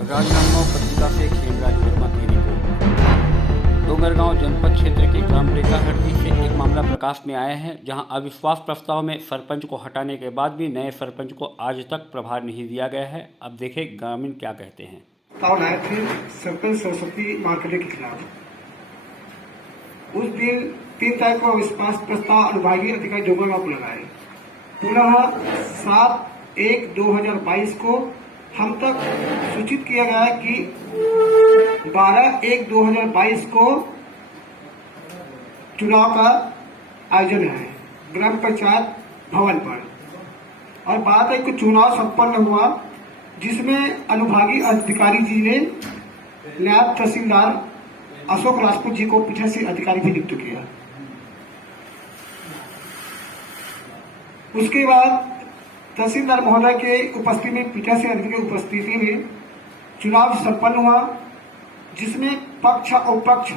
राजनांदगांव पत्रिका से खेमराज वर्मा की रिपोर्ट। डोंगरगांव जनपद क्षेत्र के ग्राम रेखाहट्टी से एक मामला प्रकाश में आया है, जहां अविश्वास प्रस्ताव में सरपंच को हटाने के बाद भी नए सरपंच को आज तक प्रभार नहीं दिया गया है। अब देखें ग्रामीण क्या कहते हैं। प्रस्ताव लाए थे सरपंच सरस्वती मार्केट के खिलाफ। उस दिन 3 तारीख को अविश्वास प्रस्ताव अनुभागीय अधिकारी डोंगरगांव को लगाए। पुनः 7/1/2022 को हम तक सूचित किया गया कि 12/1/2022 को चुनाव का आयोजन है ग्राम पंचायत भवन पर, और 12 तारीख को चुनाव संपन्न हुआ, जिसमें अनुभागीय अधिकारी जी ने नायब तहसीलदार अशोक राजपूत जी को पीठासीन अधिकारी भी नियुक्त किया। उसके बाद तहसीलदार महोदय के उपस्थिति में, पीठासीन अधिकारी की उपस्थिति में चुनाव संपन्न हुआ, जिसमें पक्ष और पक्ष,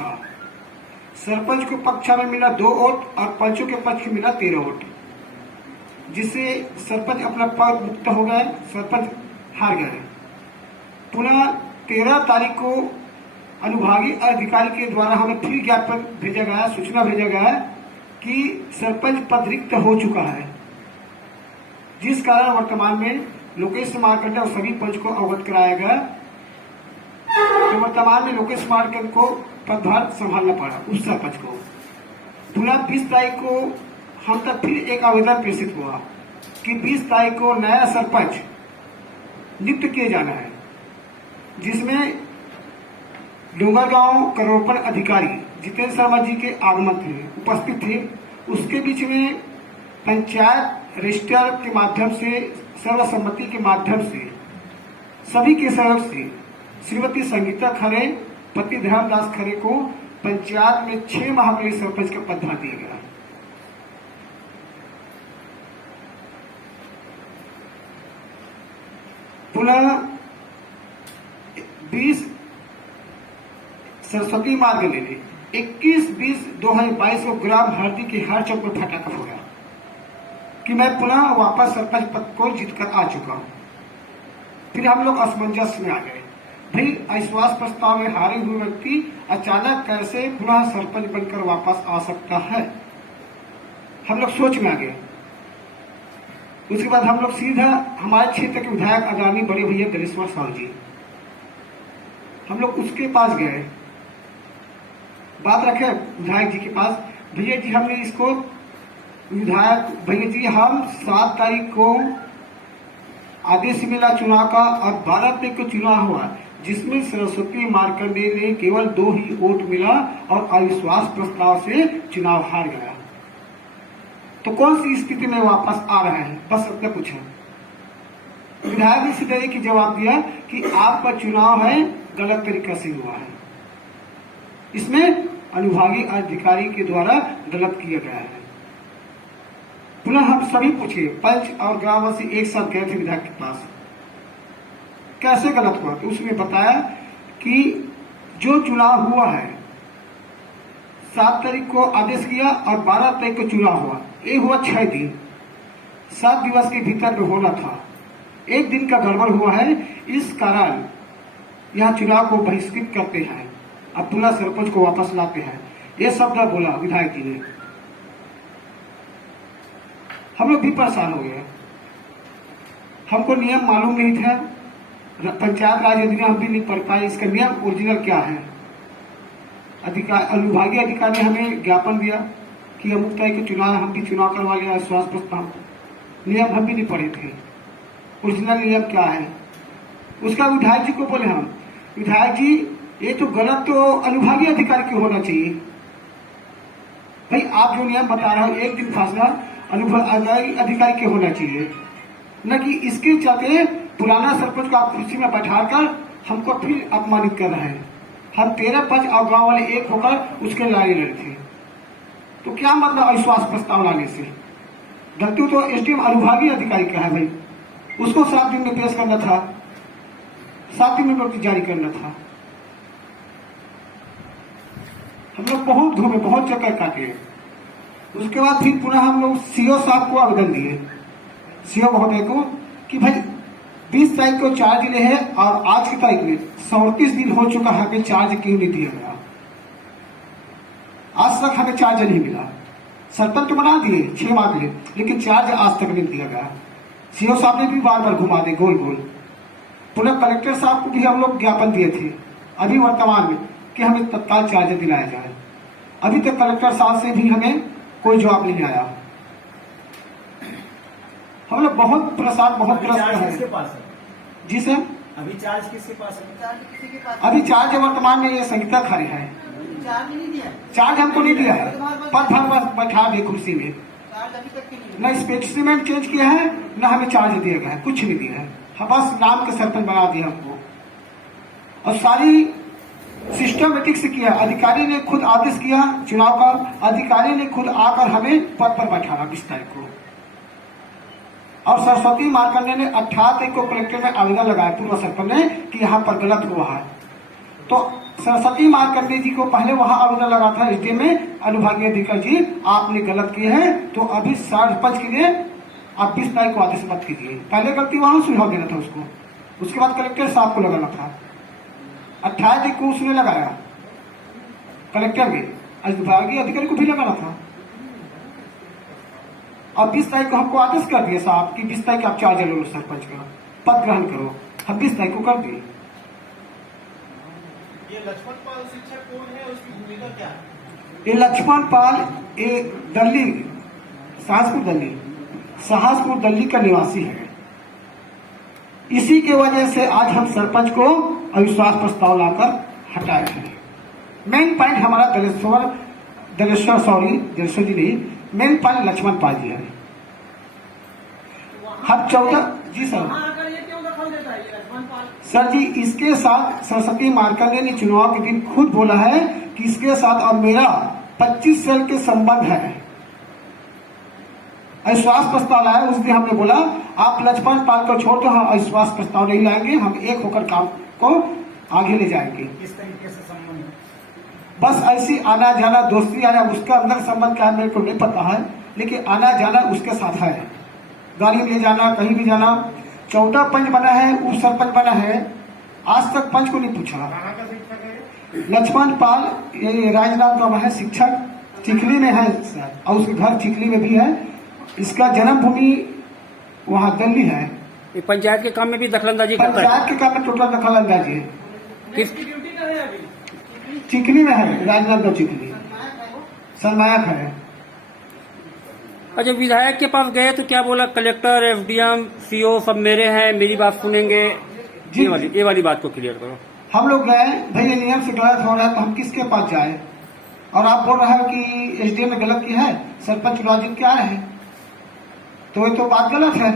सरपंच को पक्ष में मिला 2 वोट और पंचों के पक्ष में मिला 13 वोट, जिससे सरपंच अपना पद मुक्त हो गए, सरपंच हार गए। पुनः 13 तारीख को अनुभागीय अधिकारी के द्वारा हमें फिर ज्ञापन भेजा गया, सूचना भेजा गया कि सरपंच पद रिक्त हो चुका है, जिस कारण वर्तमान में लोकेश मार्कंडे और सभी पंच को अवगत कराया गया। तो वर्तमान में लोकेश मार्कंडे को पदभार संभालना पड़ा उस सरपंच को। पुनः 20 तारीख को हम तक फिर एक आवेदन प्रेषित हुआ कि 20 तारीख को नया सरपंच नियुक्त किए जाना है, जिसमें डोंगरगांव करोड़पन अधिकारी जितेंद्र शर्मा जी के आगमन थे, उपस्थित थे। उसके बीच में पंचायत रजिस्ट्रार के माध्यम से, सर्वसम्मति के माध्यम से, सभी के सहयोग से श्रीमती संगीता खरे, पति धर्मदास खरे को पंचायत में 6 माह के लिए सरपंच का पदभार दिया गया। पुनः 20 सरस्वती मार्ग लेने 21/20/2022 को ग्राम हरदी के हर चौक पर फटाका फोड़ा कि मैं पुनः वापस सरपंच पद को जीतकर आ चुका हूं। फिर हम लोग असमंजस में आ गए, भाई अविश्वास प्रस्ताव में हारे हुए व्यक्ति अचानक कैसे पुनः सरपंच बनकर वापस आ सकता है। हम लोग सोच में आ गए। उसके बाद हम लोग सीधा हमारे क्षेत्र के विधायक आदरणीय बड़े भैया दलेश्वर साहू जी, हम लोग उसके पास गए, बात रखे विधायक जी के पास। भैया जी, हमने इसको, विधायक भैया जी, हम 7 तारीख को आदेश मिला चुनाव का और 12 तारीख को चुनाव हुआ, जिसमें सरस्वती मार्कंडे ने केवल 2 ही वोट मिला और अविश्वास प्रस्ताव से चुनाव हार गया। तो कौन सी स्थिति में वापस आ रहे हैं, बस अपने पूछा। विधायक ने सीधा एक ही जवाब दिया कि आपका चुनाव है गलत तरीका से हुआ है, इसमें अनुभागीय अधिकारी के द्वारा गलत किया गया है। पुनः हम सभी पूछे, पंच और ग्रामवासी एक साथ गए थे विधायक के पास, कैसे गलत हुआ। तो उसने बताया कि जो चुनाव हुआ है 7 तारीख को आदेश किया और 12 तारीख को चुनाव हुआ, ये हुआ 6 दिन, 7 दिवस के भीतर में होना था। 1 दिन का गड़बड़ हुआ है, इस कारण यहाँ चुनाव को बहिष्कृत करते हैं, अब पुनः सरपंच को वापस लाते हैं। ये शब्द बोला विधायक जी ने। हम लोग भी परेशान हो गए, हमको नियम मालूम नहीं था, पंचायत राज अधिनियम हम भी नहीं पढ़ पाए, इसका नियम ओरिजिनल क्या है। अनुभागीय अधिकारी ने हमें ज्ञापन दिया कि अमुक तारीख के चुनाव, हम भी चुनाव करवा लिया, विश्वास प्रस्ताव, नियम हम भी नहीं पढ़े थे, ओरिजिनल नियम क्या है। उसका विधायक जी को बोले हम, विधायक जी ये तो गलत, तो अनुभागीय अधिकारी क्यों होना चाहिए। भाई आप जो नियम बता रहे हो, 1 दिन फासला अनुभागीय अधिकारी के होना चाहिए, न कि इसके चलते पुराना सरपंच को आप कुर्सी में बैठाकर हमको फिर अपमानित कर रहे हैं। हम 13 पंच और गांव वाले एक होकर उसके लड़ाई लड़े थे, तो क्या मतलब अविश्वास प्रस्ताव लाने से। गलती तो एसडीएम अनुभागीय अधिकारी का है भाई, उसको 7 दिन में पेश करना था, 7 दिन में नोटिस जारी करना था। हम लोग बहुत घूमे, बहुत चक्कर काटे। उसके बाद फिर पुनः हम लोग सीओ साहब को आवेदन दिए, सीओ महोदय को, कि भाई 20 तारीख को चार्ज ले है और आज की तारीख में 37 दिन हो चुका है, हमें चार्ज क्यों नहीं दिया गया? आज तक हमें चार्ज नहीं मिला। सरपंच तो बना दिए 6 माह के लिए, लेकिन चार्ज आज तक नहीं दिया गया। सीओ साहब ने भी बार बार घुमा दे गोल गोल। पुनः कलेक्टर साहब को भी हम लोग ज्ञापन दिए थे अभी वर्तमान में कि हमें तत्काल चार्ज दिलाया जाए। अभी तक कलेक्टर साहब से भी हमें कोई जवाब नहीं आया। हम लोग बहुत परेशान, बहुत ग्रस्त हैं। जी सर, अभी चार्ज किसके पास है? अभी चार्ज वर्तमान में ये संगीता खड़ी है। चार्ज नहीं दिया, चार्ज हमको नहीं दिया है। पद भर बस बैठा दे कुर्सी में, चार्ज अभी तक नहीं। न स्पेसिमेंट चेंज किया है न हमें चार्ज दिया गया है, कुछ नहीं दिया है। हम बस नाम के सरपंच बना दिया हमको, और सारी सिस्टमेटिक से किया। अधिकारी ने खुद आदेश किया चुनाव का, अधिकारी ने खुद आकर हमें पद पर बैठाना 20 तारीख को। और सरस्वती मार्कंडे ने 18 तारीख को कलेक्टर में आवेदन लगाया पूर्व सरपंच ने कि यहाँ पर गलत हुआ है। तो सरस्वती मार्कंडे जी को पहले वहां आवेदन लगा था एसडीएम में, अनुभागीय अधिकारी जी आपने गलत किए हैं, तो अभी सरपंच के लिए आप 20 तारीख को आदेश मत कीजिए। पहले गलती वहां सुझाव देना था उसको, उसके बाद कलेक्टर साहब को लगाना था। 18 तारीख को उसने लगाया कलेक्टर में, अनुभागीय अधिकारी को भी लगाना था। और 20 तारीख को हमको आदेश कर दिया साहब कि 20 तारीख आप चार्ज ले लो, सरपंच का पद ग्रहण करो। हम 20 तारीख को कर दिए। ये लक्ष्मण पाल शिक्षक कौन है, उसकी भूमिका क्या है? ये लक्ष्मण पाल एक दल्ली, शाहजपुर दल्ली का निवासी है। इसी के वजह से आज हम सरपंच को अविश्वास प्रस्ताव लाकर हटाए हैं। मेन पॉइंट हमारा दलेश्वर जी नहीं, मेन पॉइंट लक्ष्मण पाल जी है। हम 14 जी सर, सर जी इसके साथ सरस्वती मार्कंडे ने चुनाव के दिन खुद बोला है कि इसके साथ अब मेरा 25 साल के संबंध है। अविश्वास प्रस्ताव लाया, उस दिन हमने बोला आप लक्ष्मण पाल को छोड़ दो, हम अविश्वास प्रस्ताव नहीं लाएंगे, हम एक होकर काम को आगे ले जाएंगे। किस तरीके से संबंध है? बस ऐसी आना जाना दोस्ती आना, उसका अंदर संबंध क्या है मेरे को नहीं पता है, लेकिन आना जाना उसके साथ है। गाड़ी ले जाना, कहीं भी जाना। 14 पंच बना है, उप सरपंच बना है, आज तक पंच को नहीं पूछा। लक्ष्मण पाल ये राजनाथ का है, शिक्षक चिखली में है और उसके घर चिखली में भी है। इसका जन्मभूमि वहाँ दिल्ली है। ये पंचायत के काम में भी दखलंदाजी करता है। पंचायत के काम में टोटल दखलंदाजी है। किस ड्यूटी का है अभी? चिखली में है, राजनाथ चिखली सरमायक है। और जब विधायक के पास गए तो क्या बोला? कलेक्टर, एसडीएम, सीओ सब मेरे हैं, मेरी बात सुनेंगे। ये वाली बात को क्लियर करो। हम लोग गए, भाई ये नियम से गलत हो रहा है तो हम किसके पास जाए? और आप बोल रहे हो कि एसडीएम ने गलत किया है, सरपंच लॉजिक क्या है, तो ये तो बात गलत है।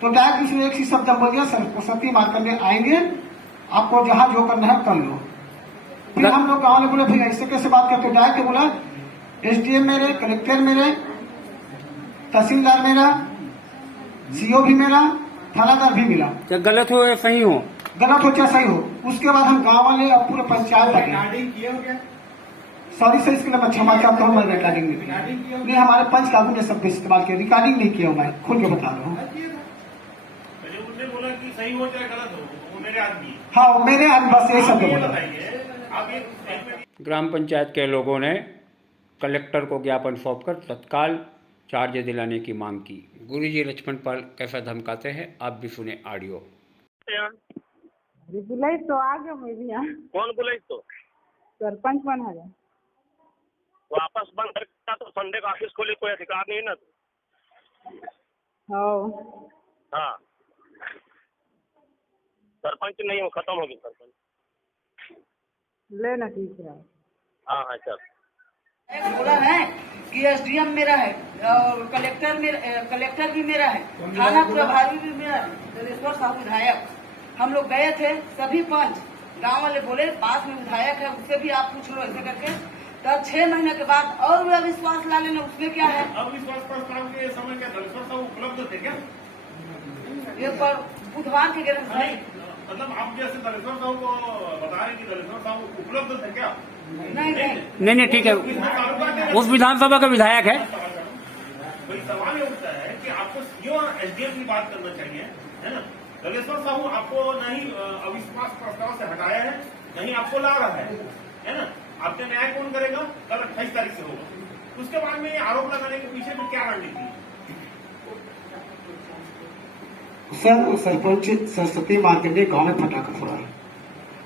तो डायरेक्ट इसमें एक ही शब्द बोल दिया, सरस्वती मार्कंडे आएंगे, आपको जहां जो करना है कर लो। फिर हम लोग गाँव ने बोले भाई ऐसे कैसे बात करते? डायरेक्ट बोला एसडीएम मेरे, कलेक्टर मेरे, तहसीलदार मेरा, सीओ भी मेरा, थानादार भी मिला। चाहे गलत हो या सही हो, गलत हो चाहे सही हो। उसके बाद हम गांव वाले अब पूरे पंचायत लगे। रिकॉर्डिंग किए हो क्या? सॉरी सर, इसके लिए मैं क्षमा चाहता हूँ, मैं रिकॉर्डिंग नहीं किया। नहीं, हमारे पंच काबू ने सब इस्तेमाल किया, रिकॉर्डिंग नहीं किया, मैं खुल के बता रहा हूँ। उसने बोला कि सही हो चाहे गलत हो, वो मेरे आदमी। हाँ मेरे आज बस यही शब्द बोला। ग्राम पंचायत के लोगों ने कलेक्टर को ज्ञापन सौंपकर तत्काल चार्ज दिलाने की मांग की। गुरुजी लक्ष्मण पाल कैसा धमकाते हैं, आप भी सुने ऑडियो। बुलाई तो आ गया, मैं भी यहाँ। कौन बुलाई तो? सरपंच बना गया। वापस बंद करता तो संडे का ऑफिस खोले, कोई अधिकार नहीं ना। हाँ, सरपंच नहीं हो, खत्म होगी सरपंच। लेना ठीक है। हाँ हाँ चल। बोला है कि एसडीएम मेरा है और कलेक्टर भी मेरा है, थाना प्रभारी भी मेरा है, दलेश्वर साहब विधायक। हम लोग गए थे सभी पंच, गांव वाले बोले पास में विधायक है, उससे भी आप पूछ लो ऐसे करके। तब 6 महीने के बाद और भी अविश्वास ला लेना, उसमें क्या है? अविश्वास प्रस्ताव के समय क्या दलेश्वर साहब उपलब्ध थे क्या? ये पर बुधवार के गिरफ्त नहीं, मतलब आप जैसे दलेश्वर साहब को बता रहे कि दलेश्वर साहब उपलब्ध थे क्या? नहीं, ठीक है, उस विधानसभा का विधायक है। भाई सवाल ये उठता है कि आपको क्यों एसडीएम की बात करना चाहिए, है ना? दलेश्वर साहू आपको नहीं अविश्वास प्रस्ताव से हटाया है, नहीं आपको ला रहा है ना? आपने न्याय कौन करेगा? कल 28 तारीख से होगा। उसके बाद में ये आरोप लगाने के पीछे में क्या रणनीति है? सर, सरपंच सरस्वती मार्केंडे गांव में पटाखा फोड़ा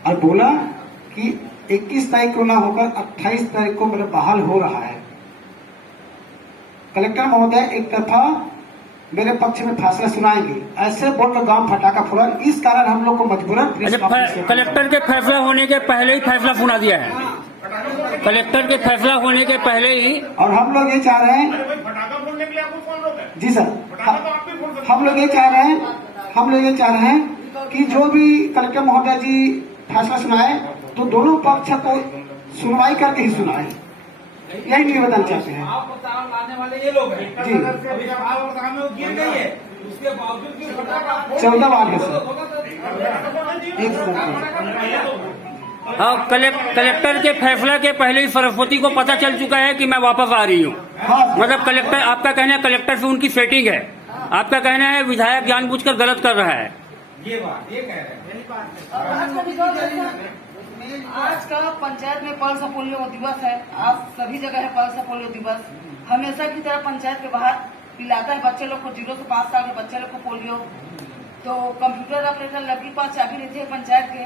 और बोला कि 21 तारीख को ना होकर 28 तारीख को मेरा बहाल हो रहा है। कलेक्टर महोदय एक तरफा मेरे पक्ष में फैसला सुनाएंगे, ऐसे बोलकर गांव फटाखा फोड़ा। इस कारण हम लोग को मजबूरन कलेक्टर के फैसला होने के पहले ही फैसला सुना दिया है। कलेक्टर के फैसला होने के पहले ही। और हम लोग ये चाह रहे हैं, फटाखा फोड़ने के लिए आपको कौन रोका है? जी सर, फटाखा तो आप भी फोड़ सकते हैं। हम लोग ये चाह रहे हैं कि जो भी कलेक्टर महोदय जी फैसला सुनाए तो दोनों पक्ष को सुनवाई करके ही सुनाए, यही निवेदन चाहते हैं। आप बताओ लाने वाले ये लोग हैं जी। अभी आप बताओ में वो गिर गई है, उसके बावजूद भी फटाखा 14 वार्ड है सर। हाँ, कलेक्टर के फैसला के पहले ही सरस्वती को पता चल चुका है कि मैं वापस आ रही हूँ। हाँ, मतलब कलेक्टर, आपका कहना है कलेक्टर से उनकी सेटिंग है, आपका कहना है विधायक जानबूझकर गलत कर रहा है। ये बात ये कह रहे हैं। और आज का दिवस है, आज का पंचायत में पल्स पोलियो दिवस है। आज सभी जगह है पल्स पोलियो दिवस। हमेशा की तरह पंचायत के बाहर पिलाता है बच्चे लोग को, 0 से 5 साल के बच्चे लोग को पोलियो। तो कंप्यूटर ऑपरेटर लड़की के पास चाबी रहती है पंचायत के,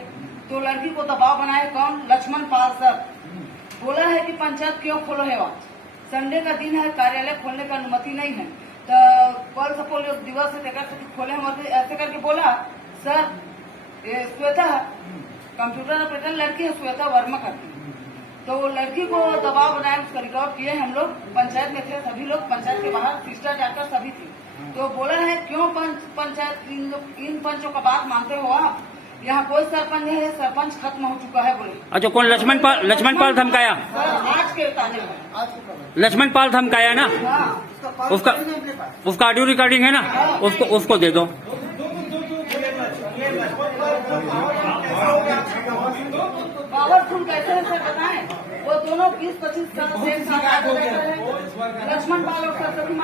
तो लड़की को दबाव बनाए कौन? लक्ष्मण पाल सर बोला है कि पंचायत क्यों खोलो है? वहाँ संडे का दिन है, कार्यालय खोलने का अनुमति नहीं है, तो पल्स पोलियो दिवस है खोले हम ऐसे करके बोला। सर ये श्वेता कंप्यूटर ऑपरेटर लड़की है, श्वेता वर्मा करती है, तो वो लड़की को दबाव बनाए, उसका रिकॉर्ड किए। हम लोग पंचायत में थे, सभी लोग पंचायत के बाहर सिस्टर जाकर सभी थे। तो बोला है क्यों पंचायत इन पंचों का बात मानते हो आप? यहाँ कोई सरपंच है, सरपंच खत्म हो चुका है बोले। अच्छा, कौन? लक्ष्मण पाल धमकाया? आज के ताने में लक्ष्मण पाल धमकाया ना? हाँ, उसका ऑडियो रिकॉर्डिंग है ना? उसको दे दो। पावरफुल कैसे है सर बताएं? वो दोनों 20-25 साल से एक साथ रहते हैं। लक्ष्मण पाल और सरस्वती